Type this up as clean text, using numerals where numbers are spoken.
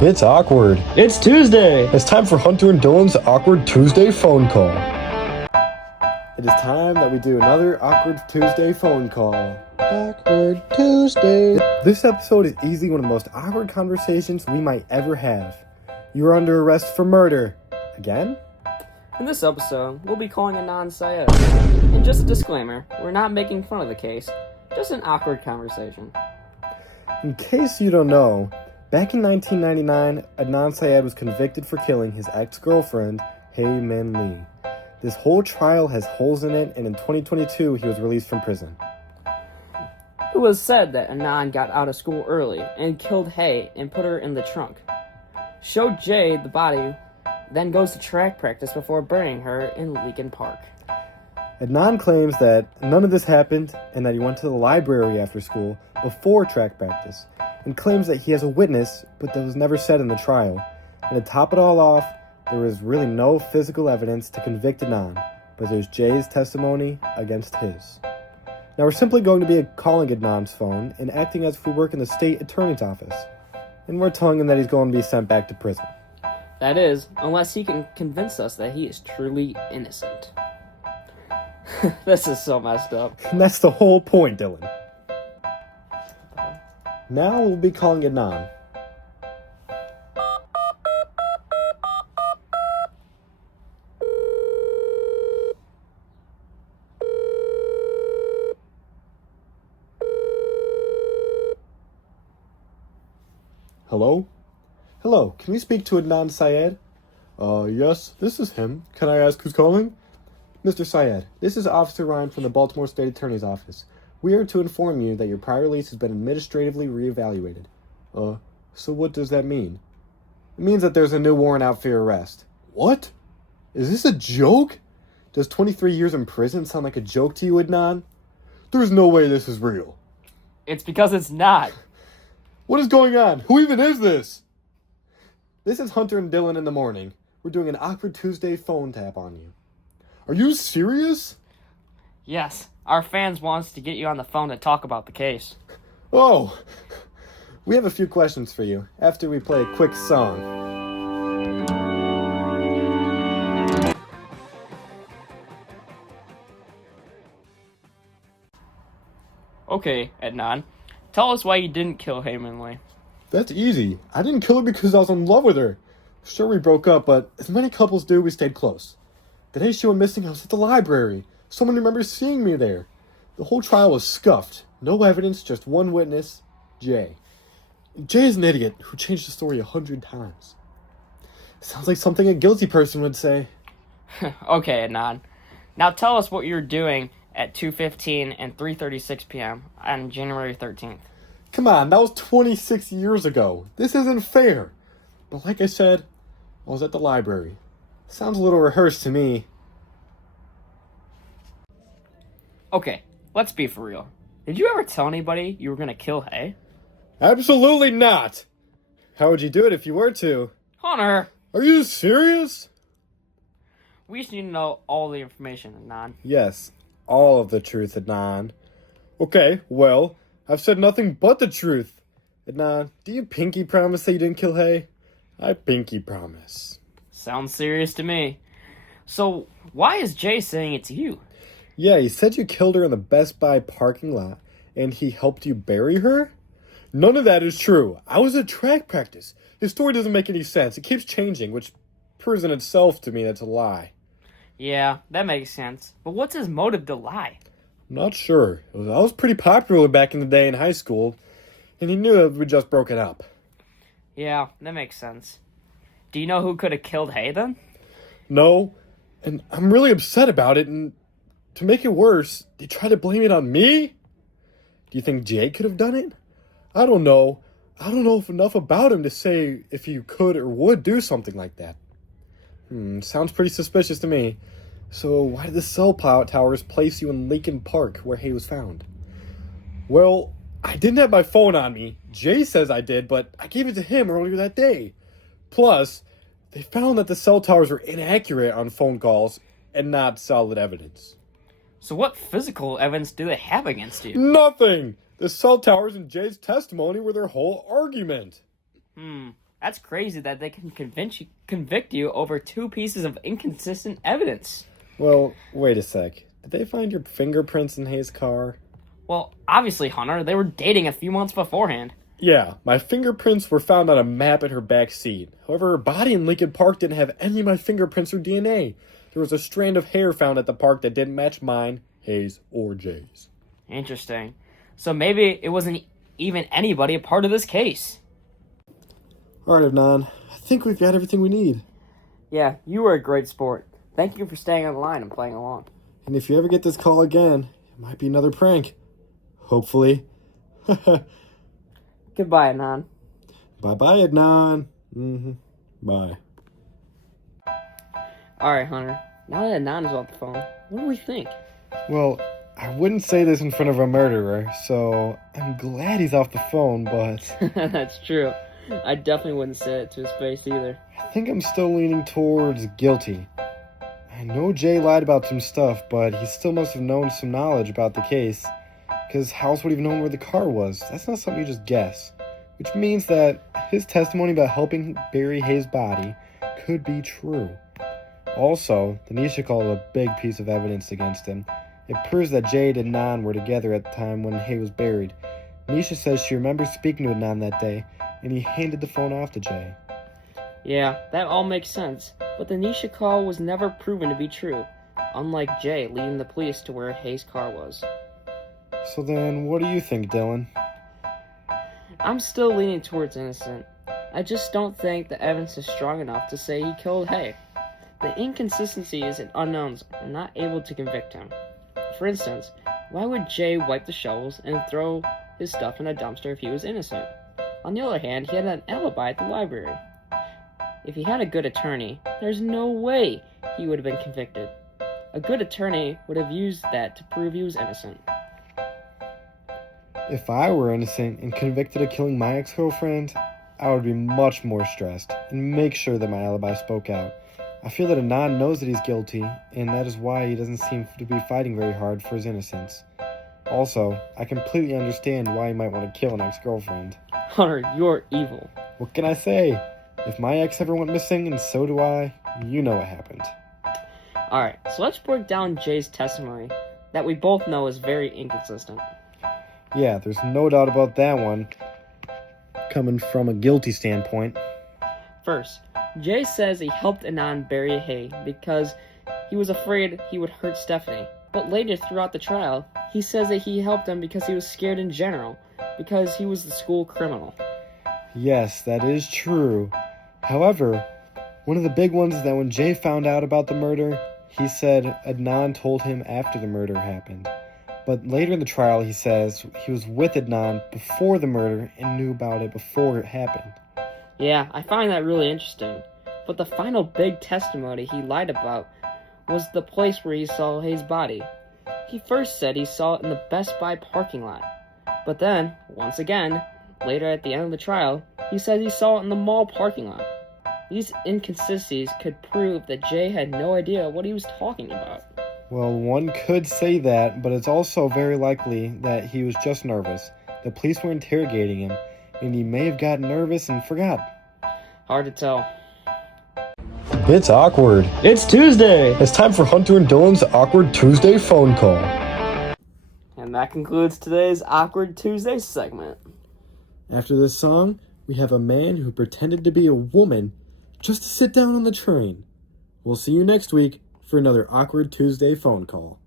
It's awkward. It's Tuesday! It's time for Hunter and Dylan's Awkward Tuesday phone call. It is time that we do another Awkward Tuesday phone call. Awkward Tuesday. This episode is easily one of the most awkward conversations we might ever have. You are under arrest for murder. Again? In this episode, we'll be calling Adnan Syed. And just a disclaimer, we're not making fun of the case, just an awkward conversation. In case you don't know, back in 1999, Adnan Syed was convicted for killing his ex-girlfriend, Hae Min Lee. This whole trial has holes in it, and in 2022, he was released from prison. It was said that Adnan got out of school early and killed Hae and put her in the trunk. Showed Jay the body, then goes to track practice before burying her in Lincoln Park. Adnan claims that none of this happened and that he went to the library after school before track practice, and claims that he has a witness, but that was never said in the trial. And to top it all off, there was really no physical evidence to convict Adnan, but there's Jay's testimony against his. Now we're simply going to be calling Adnan's phone and acting as if we work in the state attorney's office. And we're telling him that he's going to be sent back to prison. That is, unless he can convince us that he is truly innocent. This is so messed up. And that's the whole point, Dylan. Now we'll be calling Adnan. Hello? Hello, can we speak to Adnan Syed? Yes, this is him. Can I ask who's calling? Mr. Syed, this is Officer Ryan from the Baltimore State Attorney's Office. We are to inform you that your prior release has been administratively reevaluated. So what does that mean? It means that there's a new warrant out for your arrest. What? Is this a joke? Does 23 years in prison sound like a joke to you, Adnan? There's no way this is real. It's because it's not. What is going on? Who even is this? This is Hunter and Dylan in the morning. We're doing an Awkward Tuesday phone tap on you. Are you serious? Yes, our fans want us to get you on the phone to talk about the case. Oh, we have a few questions for you after we play a quick song. Okay, Adnan, tell us why you didn't kill Hae Min Lee. That's easy. I didn't kill her because I was in love with her. Sure, we broke up, but as many couples do, we stayed close. The day she went missing, I was at the library. Someone remembers seeing me there. The whole trial was scuffed. No evidence, just one witness, Jay. Jay is an idiot who changed the story 100 times. Sounds like something a guilty person would say. Okay, Adnan. Now tell us what you were doing at 2:15 and 3:36 p.m. on January 13th. Come on, that was 26 years ago. This isn't fair. But like I said, I was at the library. Sounds a little rehearsed to me. Okay, let's be for real. Did you ever tell anybody you were gonna kill Hae? Absolutely not! How would you do it if you were to? Hunter! Are you serious? We just need to know all the information, Adnan. Yes, all of the truth, Adnan. Okay, well, I've said nothing but the truth. Adnan, do you pinky promise that you didn't kill Hae? I pinky promise. Sounds serious to me. So, why is Jay saying it's you? Yeah, he said you killed her in the Best Buy parking lot, and he helped you bury her? None of that is true. I was at track practice. His story doesn't make any sense. It keeps changing, which proves in itself to me that's a lie. Yeah, that makes sense. But what's his motive to lie? I'm not sure. I was pretty popular back in the day in high school, and he knew that we just broken up. Yeah, that makes sense. Do you know who could have killed Hae then? No, and I'm really upset about it, and to make it worse, they try to blame it on me? Do you think Jay could have done it? I don't know. I don't know enough about him to say if he could or would do something like that. Sounds pretty suspicious to me. So why did the cell towers place you in Lincoln Park where Hae was found? Well, I didn't have my phone on me. Jay says I did, but I gave it to him earlier that day. Plus, they found that the cell towers were inaccurate on phone calls and not solid evidence. So what physical evidence do they have against you? Nothing! The cell towers and Jay's testimony were their whole argument. That's crazy that they can convict you over 2 pieces of inconsistent evidence. Well, wait a sec. Did they find your fingerprints in Hayes' car? Well, obviously, Hunter, they were dating a few months beforehand. Yeah, my fingerprints were found on a map in her back seat. However, her body in Lincoln Park didn't have any of my fingerprints or DNA. There was a strand of hair found at the park that didn't match mine, Hayes, or Jay's. Interesting. So maybe it wasn't even anybody a part of this case. Alright, Adnan. I think we've got everything we need. Yeah, you were a great sport. Thank you for staying on the line and playing along. And if you ever get this call again, it might be another prank. Hopefully. Goodbye, Adnan. Bye-bye, Adnan. Bye. Alright, Hunter. Now that Adnan is off the phone, what do we think? Well, I wouldn't say this in front of a murderer, so I'm glad he's off the phone, but That's true. I definitely wouldn't say it to his face either. I think I'm still leaning towards guilty. I know Jay lied about some stuff, but he still must have known some knowledge about the case, because how else would he have known where the car was? That's not something you just guess. Which means that his testimony about helping bury Hayes' body could be true. Also, the Nisha call is a big piece of evidence against him. It proves that Jade and Nan were together at the time when Hay was buried. Nisha says she remembers speaking to Nan that day, and he handed the phone off to Jay. Yeah, that all makes sense. But the Nisha call was never proven to be true, unlike Jay leading the police to where Hayes' car was. So then, what do you think, Dylan? I'm still leaning towards innocent. I just don't think the evidence is strong enough to say he killed Hay. The inconsistencies and unknowns are not able to convict him. For instance, why would Jay wipe the shovels and throw his stuff in a dumpster if he was innocent? On the other hand, he had an alibi at the library. If he had a good attorney, there's no way he would have been convicted. A good attorney would have used that to prove he was innocent. If I were innocent and convicted of killing my ex-girlfriend, I would be much more stressed and make sure that my alibi spoke out. I feel that Anand knows that he's guilty, and that is why he doesn't seem to be fighting very hard for his innocence. Also, I completely understand why he might want to kill an ex-girlfriend. Hunter, you're evil. What can I say? If my ex ever went missing, and so do I, you know what happened. Alright, so let's break down Jay's testimony that we both know is very inconsistent. Yeah, there's no doubt about that one, coming from a guilty standpoint. First, Jay says he helped Anand bury Hay because he was afraid he would hurt Stephanie. But later throughout the trial, he says that he helped him because he was scared in general, because he was the school criminal. Yes, that is true. However, one of the big ones is that when Jay found out about the murder, he said Adnan told him after the murder happened. But later in the trial, he says he was with Adnan before the murder and knew about it before it happened. Yeah, I find that really interesting. But the final big testimony he lied about was the place where he saw Hayes' body. He first said he saw it in the Best Buy parking lot. But then, once again, later at the end of the trial, he said he saw it in the mall parking lot. These inconsistencies could prove that Jay had no idea what he was talking about. Well, one could say that, but it's also very likely that he was just nervous. The police were interrogating him, and he may have gotten nervous and forgot. Hard to tell. It's awkward. It's Tuesday! It's time for Hunter and Dylan's Awkward Tuesday phone call. And that concludes today's Awkward Tuesday segment. After this song, we have a man who pretended to be a woman just to sit down on the train. We'll see you next week for another Awkward Tuesday phone call.